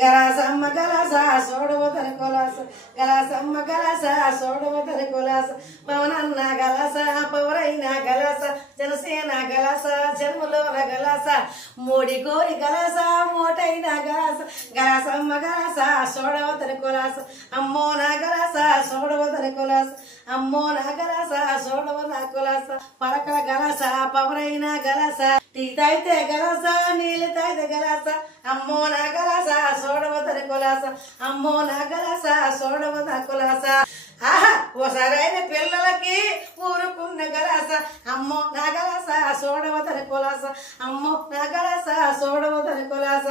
గలాసమ్మ గలాస సోడవతని కొలాస గలాసమ్మ గలాస సోడవతని కొలాస పవనన్న గలాస పవరైన గలాస జనసేన గలాస జన్మలోన గలాస మోడి కోరి గలాస మోటైన గలాస గలాసమ్మ గలాస సోడవతని కొలాస అమ్మో నా గలాస సోడవతని కొలాస అమ్మో నా గలాస సోడవన కొలాస పరకల గలాస పవరైన గలాస టీ తాగితే గలాస నీళ్ళు తాగితే గలాస అమ్మో నా గలాస సోడవతని కొలాస అమ్మో నా గలాస సోడవన కొలాస ఆహా ఓసారైన పిల్లలకి ఊరుకున్న గలాస అమ్మో నా గలాస సోడవతని కొలాస అమ్మో నా గలాస సోడవతని కొలాస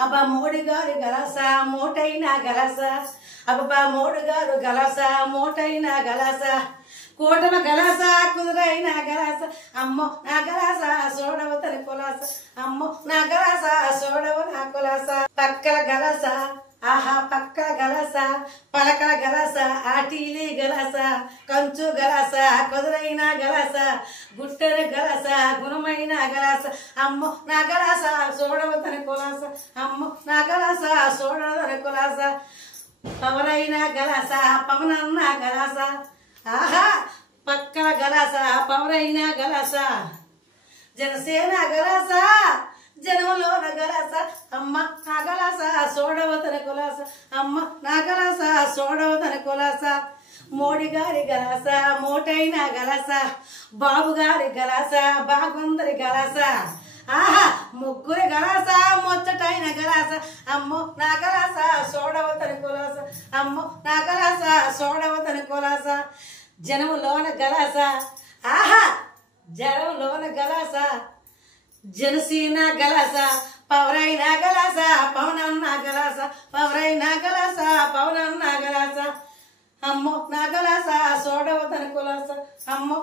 అబ్బా మోడి గారి గలాస మోటైన గలాస అబ్బా మోడి గారు గలాస మోటైన గలాస కూటమ గలాస కుదురైన గలాస అమ్మో నా గలాస సోడవతని కొలాస అమ్మో నా గలాస సోడవ నా కొలాస పక్కల గలాస ఆహా పక్కల గలాస పలకల గలాస ఆటీలి గలాస కంచు గలాస కుదురైన గలాస గుట్టెర గలాస గుణమైన గలాస అమ్మో నా గలాస సోడవతని కొలాస అమ్మో నా గలాస సోడవతని కొలాస పవరైన గలాస పవనన్న గలాస ఆహా పక్కల గలాస పవరైన గలాస జనసేన గలాస జనములోన గలాస అమ్మ నా గలాస సోడవతని కొలాస అమ్మ నా గలాస సోడవతని కొలాస మోడి గారి గలాస మోటైన గలాస బాబు గారి గలాస బాగుందరి గలాస ఆహా ముగ్గురి గలాస ముచ్చటైన గలాస అమ్మో నా గలాస సోడవతని కొలాస అమ్మో నా గలాస సోడవతని కొలాస జనములోన గలాస ఆహా జనములోన గలాస జనసేన గలాస పవరైన గలాస పవనన్న గలాస పవరైన గలాస పవనన్న గలాస అమ్మో నా గలాస సోడవతని కొలాస అమ్మో